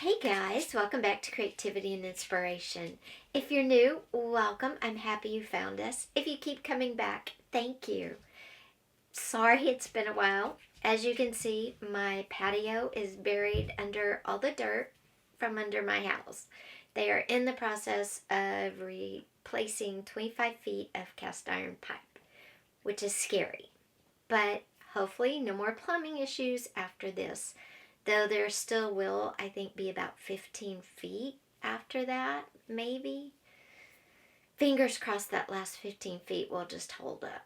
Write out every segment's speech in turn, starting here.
Hey guys, welcome back to Creativity and Inspiration. If you're new, welcome. I'm happy you found us. If you keep coming back, thank you. Sorry it's been a while. As you can see, my patio is buried under all the dirt from under my house. They are in the process of replacing 25 feet of cast iron pipe, which is scary. But hopefully, no more plumbing issues after this. Though there still will, I think, be about 15 feet after that, maybe. Fingers crossed that last 15 feet will just hold up.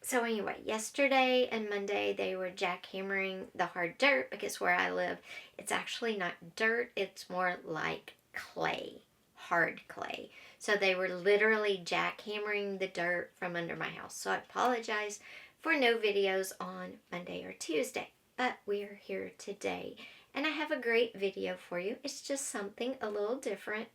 So anyway, yesterday and Monday they were jackhammering the hard dirt because where I live, it's actually not dirt, it's more like clay, hard clay. So they were literally jackhammering the dirt from under my house. So I apologize for no videos on Monday or Tuesday. But we're here today and I have a great video for you. It's just something a little different.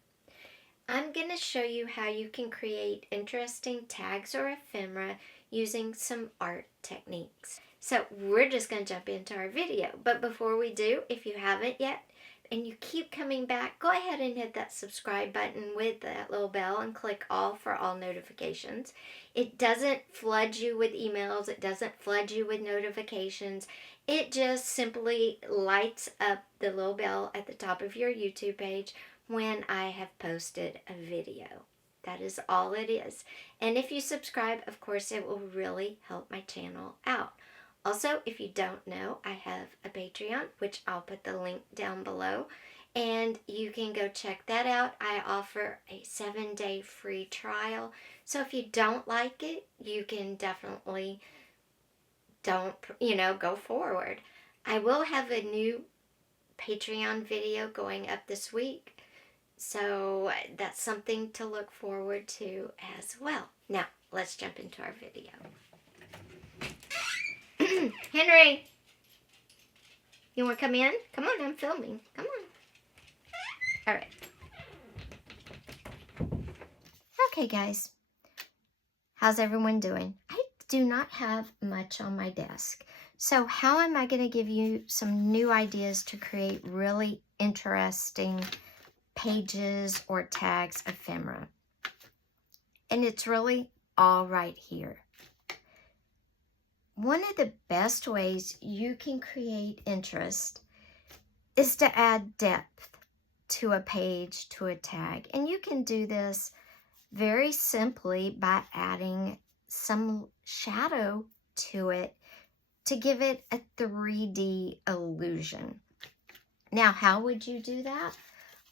I'm going to show you how you can create interesting tags or ephemera using some art techniques. So we're just going to jump into our video. But before we do, if you haven't yet and you keep coming back, go ahead and hit that subscribe button with that little bell and click all for all notifications. It doesn't flood you with emails. It doesn't flood you with notifications. It just simply lights up the little bell at the top of your YouTube page when I have posted a video. That is all it is. And if you subscribe, of course, it will really help my channel out. Also, if you don't know, I have a Patreon, which I'll put the link down below. And you can go check that out. I offer a 7-day free trial. So if you don't like it, you can definitely go forward. I will have a new Patreon video going up this week. So that's something to look forward to as well. Now, let's jump into our video. Henry, you want to come in? Come on, I'm filming. Come on. All right. Okay, guys. How's everyone doing? I do not have much on my desk. So how am I going to give you some new ideas to create really interesting pages or tags ephemera? And it's really all right here. One of the best ways you can create interest is to add depth to a page, to a tag. And you can do this very simply by adding some shadow to it to give it a 3D illusion. Now, how would you do that?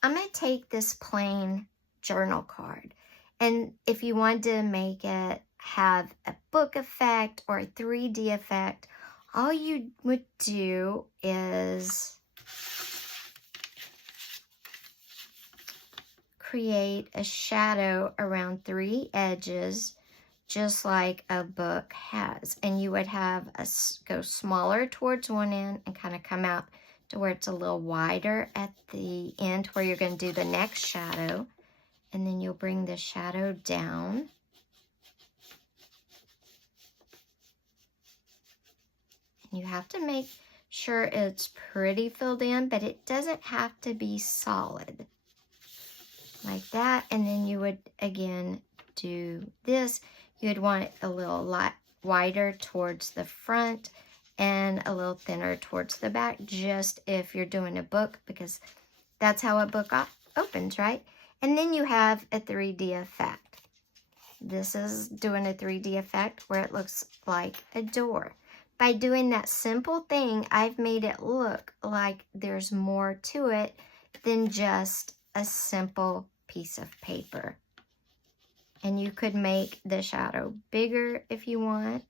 I'm going to take this plain journal card, and if you want to make it have a book effect or a 3D effect, all you would do is create a shadow around 3 edges, just like a book has. And you would have go smaller towards one end and kind of come out to where it's a little wider at the end where you're going to do the next shadow. And then you'll bring the shadow down. And you have to make sure it's pretty filled in, but it doesn't have to be solid. Like that. And then you would, again, do this. You would want it a little wider towards the front and a little thinner towards the back, just if you're doing a book, because that's how a book opens, right? And then you have a 3D effect. This is doing a 3D effect where it looks like a door. By doing that simple thing, I've made it look like there's more to it than just a simple piece of paper. And you could make the shadow bigger if you want,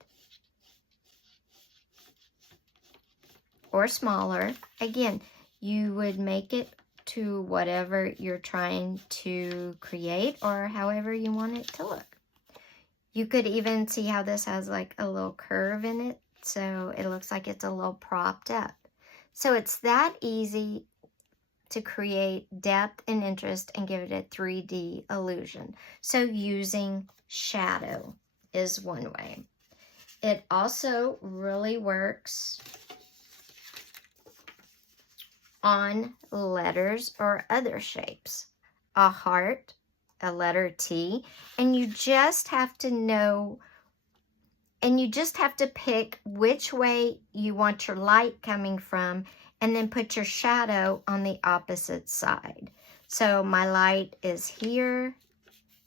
or smaller. Again, you would make it to whatever you're trying to create or however you want it to look. You could even see how this has like a little curve in it, so it looks like it's a little propped up. So it's that easy to create depth and interest and give it a 3D illusion. So using shadow is one way. It also really works on letters or other shapes. A heart, a letter T, and you just have to know, and you just have to pick which way you want your light coming from, and then put your shadow on the opposite side. So my light is here,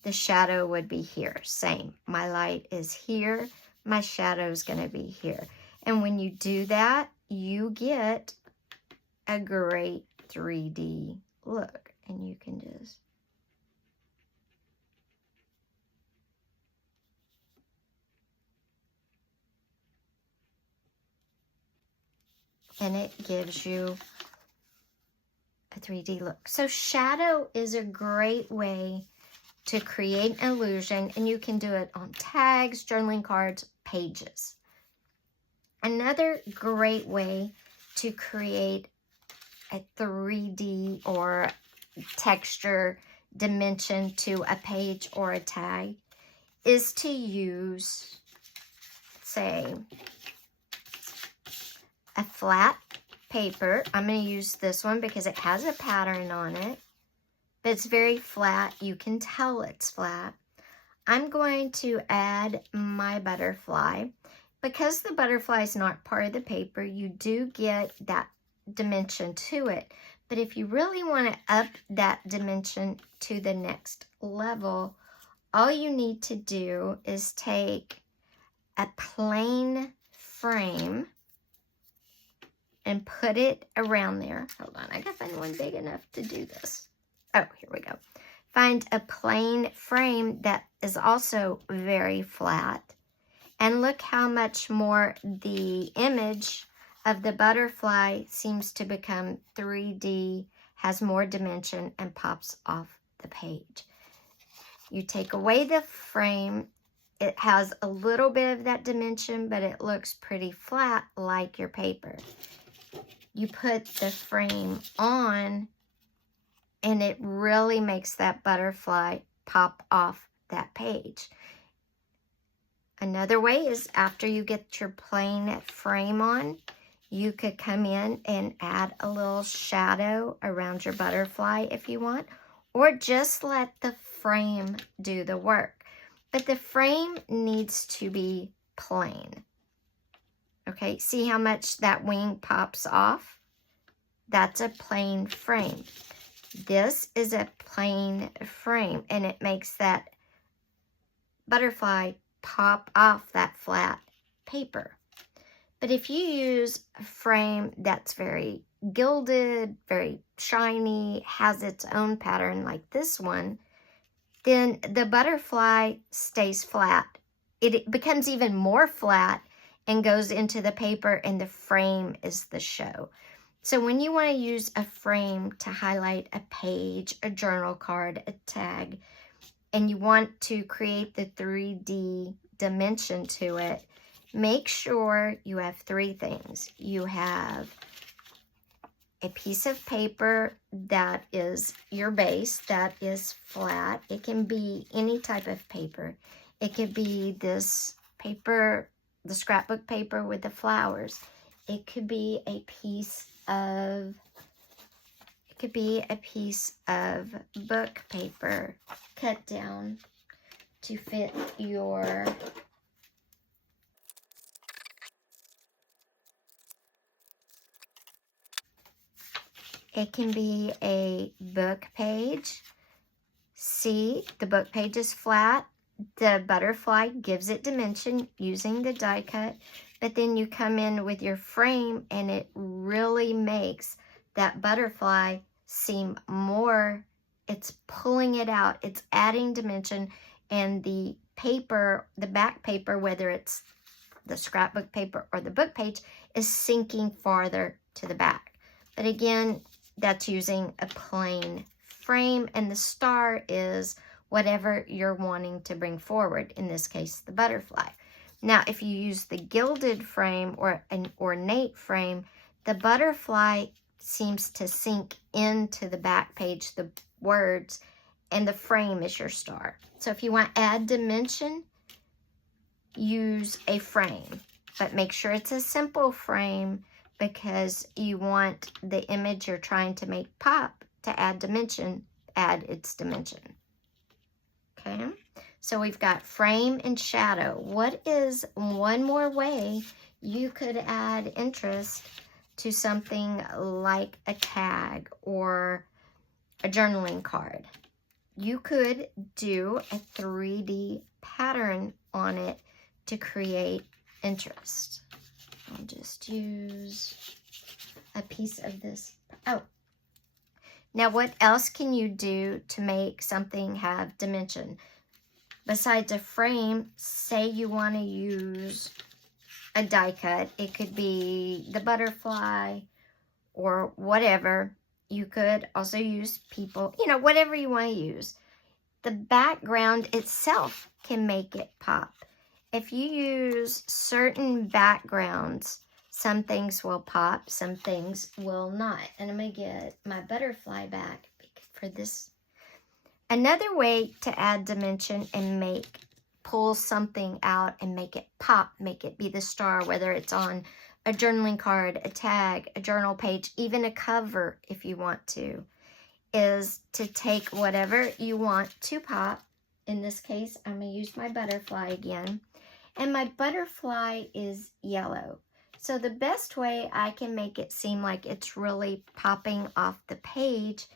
the shadow would be here. Same, my light is here, my shadow is going to be here. And when you do that, you get a great 3D look. And you can just and it gives you a 3D look. So shadow is a great way to create an illusion, and you can do it on tags, journaling cards, pages. Another great way to create a 3D or texture dimension to a page or a tag is to use, say, a flat paper. I'm going to use this one because it has a pattern on it, but it's very flat. You can tell it's flat. I'm going to add my butterfly. Because the butterfly is not part of the paper, you do get that dimension to it. But if you really want to up that dimension to the next level, all you need to do is take a plain frame and put it around there. Hold on, I gotta find one big enough to do this. Oh, here we go. Find a plain frame that is also very flat. And look how much more the image of the butterfly seems to become 3D, has more dimension, and pops off the page. You take away the frame. It has a little bit of that dimension, but it looks pretty flat like your paper. You put the frame on, and it really makes that butterfly pop off that page. Another way is after you get your plain frame on, you could come in and add a little shadow around your butterfly if you want, or just let the frame do the work. But the frame needs to be plain. Okay, see how much that wing pops off? That's a plain frame. This is a plain frame, and it makes that butterfly pop off that flat paper. But if you use a frame that's very gilded, very shiny, has its own pattern like this one, then the butterfly stays flat. It becomes even more flat and goes into the paper, and the frame is the show. So when you want to use a frame to highlight a page, a journal card, a tag, and you want to create the 3D dimension to it, make sure you have three things. You have a piece of paper that is your base, that is flat. It can be any type of paper. It could be this paper, the scrapbook paper with the flowers. It could be a piece of book paper cut down to fit your it can be a book page. See, the book page is flat. The butterfly gives it dimension using the die cut, but then you come in with your frame and it really makes that butterfly seem more, it's pulling it out, it's adding dimension, and the paper, the back paper, whether it's the scrapbook paper or the book page, is sinking farther to the back. But again, that's using a plain frame, and the star is whatever you're wanting to bring forward, in this case, the butterfly. Now, if you use the gilded frame or an ornate frame, the butterfly seems to sink into the back page, the words, and the frame is your star. So if you want to add dimension, use a frame, but make sure it's a simple frame because you want the image you're trying to make pop to add dimension, add its dimension. Okay, so we've got frame and shadow. What is one more way you could add interest to something like a tag or a journaling card? You could do a 3D pattern on it to create interest. I'll just use a piece of this. Oh, now what else can you do to make something have dimension? Besides a frame, say you want to use a die cut. It could be the butterfly or whatever. You could also use people, you know, whatever you want to use. The background itself can make it pop. If you use certain backgrounds, some things will pop, some things will not. And I'm going to get my butterfly back for this. Another way to add dimension and pull something out and make it pop, make it be the star, whether it's on a journaling card, a tag, a journal page, even a cover if you want to, is to take whatever you want to pop. In this case, I'm going to use my butterfly again. And my butterfly is yellow. So the best way I can make it seem like it's really popping off the page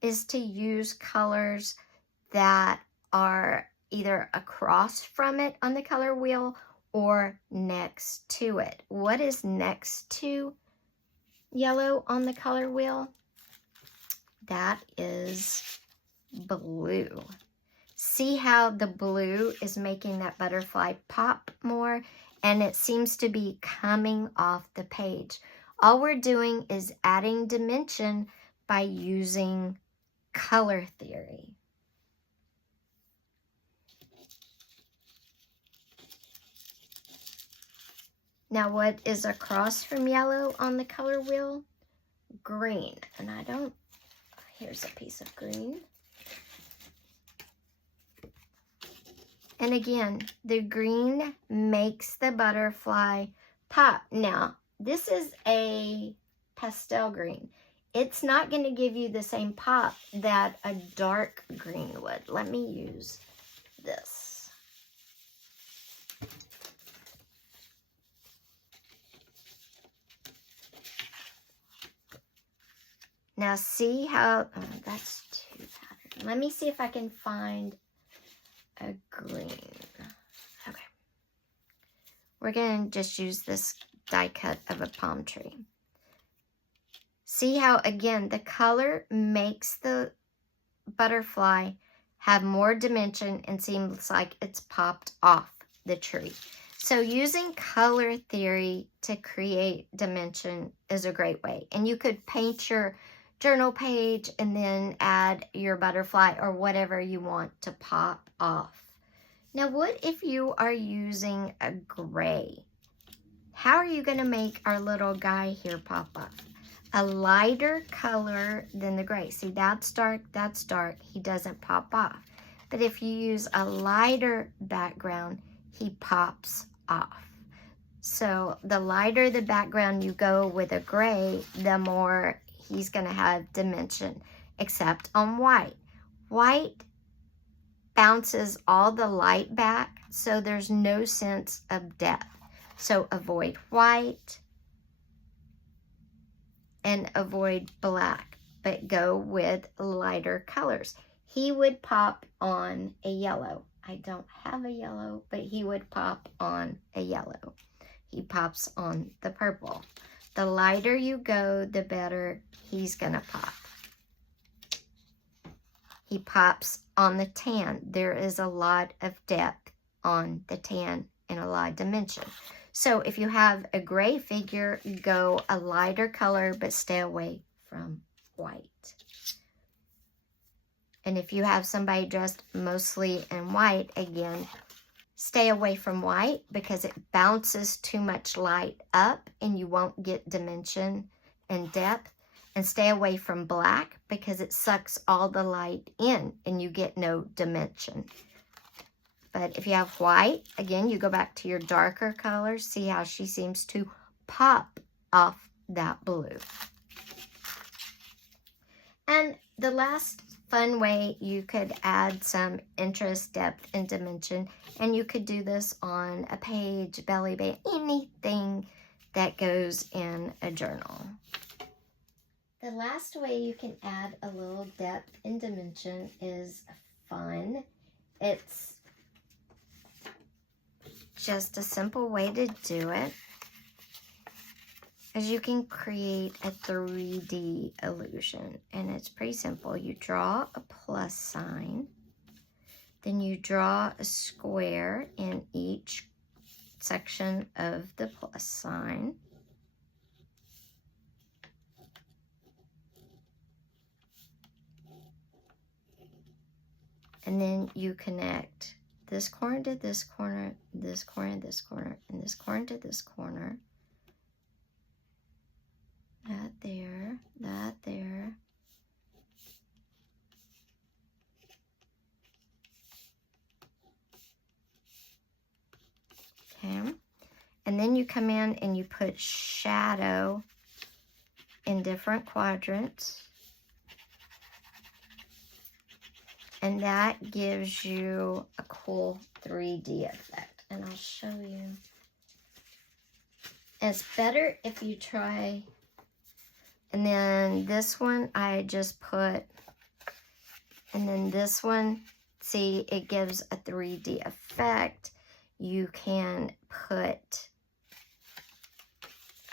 is to use colors that are either across from it on the color wheel or next to it. What is next to yellow on the color wheel? That is blue. See how the blue is making that butterfly pop more, and it seems to be coming off the page. All we're doing is adding dimension by using color theory. Now, what is across from yellow on the color wheel? Green. And here's a piece of green. And again, the green makes the butterfly pop. Now, this is a pastel green. It's not going to give you the same pop that a dark green would. Let me use this. Now see how, oh, that's too powdered. Let me see if I can find a green. Okay. We're going to just use this die cut of a palm tree. See how, again, the color makes the butterfly have more dimension and seems like it's popped off the tree. So using color theory to create dimension is a great way. And you could paint your journal page and then add your butterfly or whatever you want to pop off. Now, what if you are using a gray? How are you going to make our little guy here pop off? A lighter color than the gray. See, that's dark, he doesn't pop off. But if you use a lighter background, he pops off. So the lighter the background you go with a gray, the more he's going to have dimension, except on white. White bounces all the light back, so there's no sense of depth. So avoid white and avoid black, but go with lighter colors. He would pop on a yellow. I don't have a yellow, but he would pop on a yellow. He pops on the purple. The lighter you go, the better he's gonna pop. He pops on the tan. There is a lot of depth on the tan and a lot of dimension. So if you have a gray figure, go a lighter color, but stay away from white. And if you have somebody dressed mostly in white, again, stay away from white because it bounces too much light up and you won't get dimension and depth. And stay away from black because it sucks all the light in and you get no dimension. But if you have white, again, you go back to your darker colors. See how she seems to pop off that blue. And the last fun way you could add some interest, depth, and dimension, and you could do this on a page, belly band, anything that goes in a journal. The last way you can add a little depth and dimension is fun. It's just a simple way to do it. As you can create a 3D illusion, and it's pretty simple. You draw a plus sign, then you draw a square in each section of the plus sign. And then you connect this corner to this corner, this corner, this corner, and this corner to this corner. That there, that there. Okay. And then you come in and you put shadow in different quadrants. And that gives you a cool 3D effect. And I'll show you. It's better if you try. And then this one I just put, and then this one, see, it gives a 3D effect. You can put,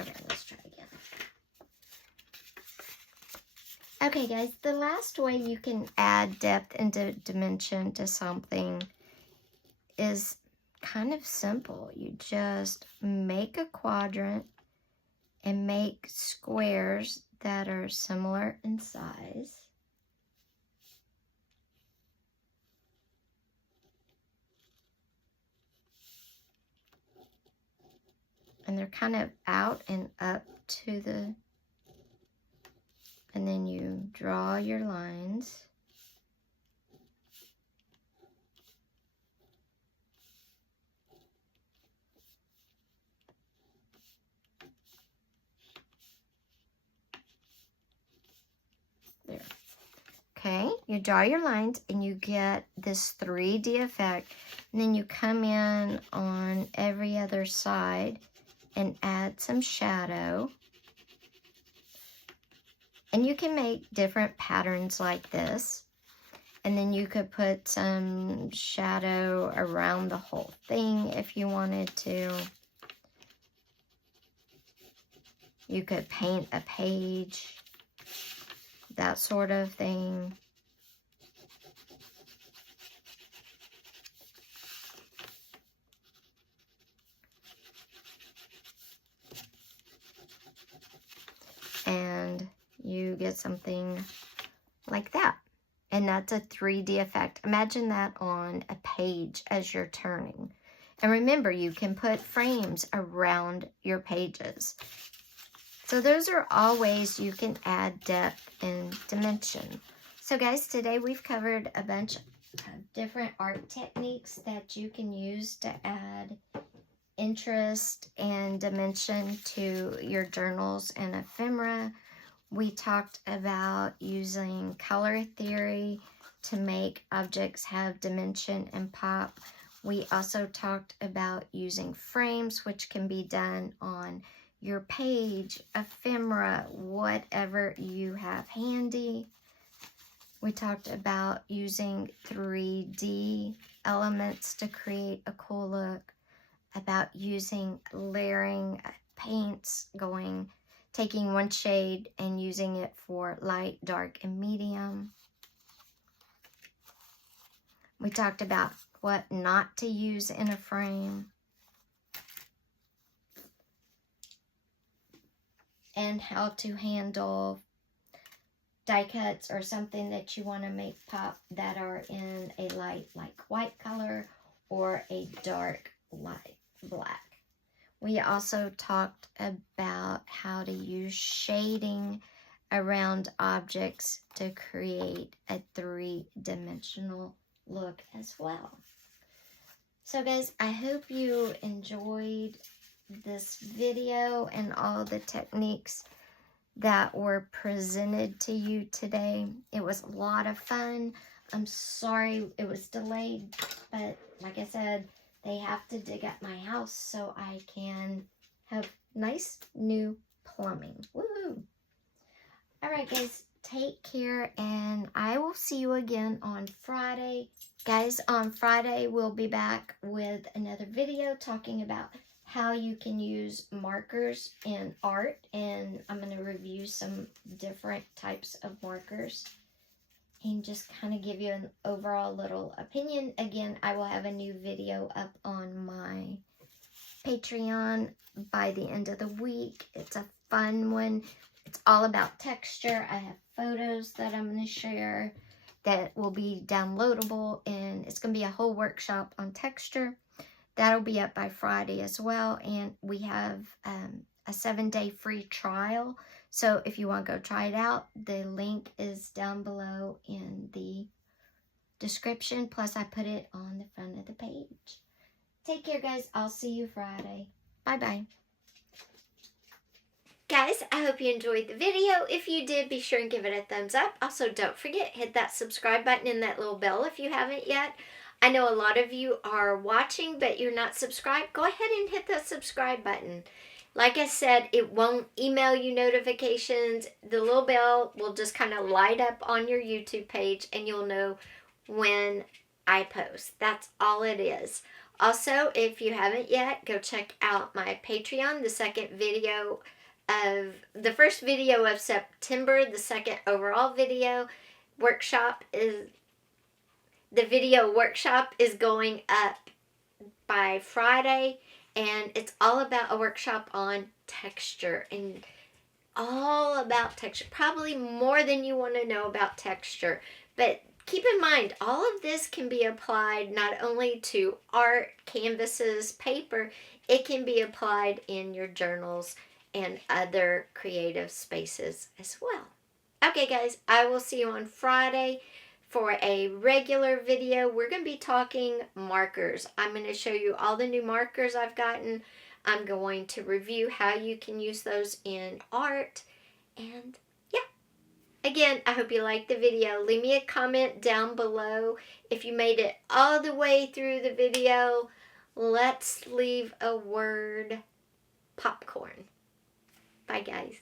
okay, let's try again. Okay, guys, the last way you can add depth and dimension to something is kind of simple. You just make a quadrant and make squares that are similar in size. And they're kind of out and up to the, and then you draw your lines. There. Okay, you draw your lines and you get this 3D effect. And then you come in on every other side and add some shadow. And you can make different patterns like this. And then you could put some shadow around the whole thing if you wanted to. You could paint a page, that sort of thing. And you get something like that. And that's a 3D effect. Imagine that on a page as you're turning. And remember, you can put frames around your pages. So those are all ways you can add depth and dimension. So guys, today we've covered a bunch of different art techniques that you can use to add interest and dimension to your journals and ephemera. We talked about using color theory to make objects have dimension and pop. We also talked about using frames, which can be done on your page, ephemera, whatever you have handy. We talked about using 3D elements to create a cool look, about using layering paints, taking one shade and using it for light, dark, and medium. We talked about what not to use in a frame, and how to handle die cuts or something that you want to make pop that are in a light like white color or a dark light black. We also talked about how to use shading around objects to create a 3-dimensional look as well. So guys, I hope you enjoyed this video and all the techniques that were presented to you today. It was a lot of fun. I'm sorry it was delayed, but like I said, they have to dig up my house so I can have nice new plumbing. Woohoo! Alright guys, take care, and I will see you again on Friday. Guys, on Friday we'll be back with another video talking about how you can use markers in art, and I'm going to review some different types of markers and just kind of give you an overall little opinion. Again, I will have a new video up on my Patreon by the end of the week. It's a fun one. It's all about texture. I have photos that I'm going to share that will be downloadable, and it's going to be a whole workshop on texture. That'll be up by Friday as well, and we have a 7-day free trial. So if you want to go try it out, the link is down below in the description. Plus, I put it on the front of the page. Take care, guys. I'll see you Friday. Bye-bye. Guys, I hope you enjoyed the video. If you did, be sure and give it a thumbs up. Also, don't forget, hit that subscribe button and that little bell if you haven't yet. I know a lot of you are watching, but you're not subscribed. Go ahead and hit that subscribe button. Like I said, it won't email you notifications. The little bell will just kind of light up on your YouTube page, and you'll know when I post. That's all it is. Also, if you haven't yet, go check out my Patreon. The first video of September, the second overall video workshop is... The video workshop is going up by Friday, and it's all about a workshop on texture, and all about texture. Probably more than you want to know about texture, but keep in mind, all of this can be applied not only to art, canvases, paper, it can be applied in your journals and other creative spaces as well. Okay guys, I will see you on Friday. For a regular video, we're going to be talking markers. I'm going to show you all the new markers I've gotten. I'm going to review how you can use those in art. And yeah, again, I hope you liked the video. Leave me a comment down below. If you made it all the way through the video, let's leave a word: popcorn. Bye guys.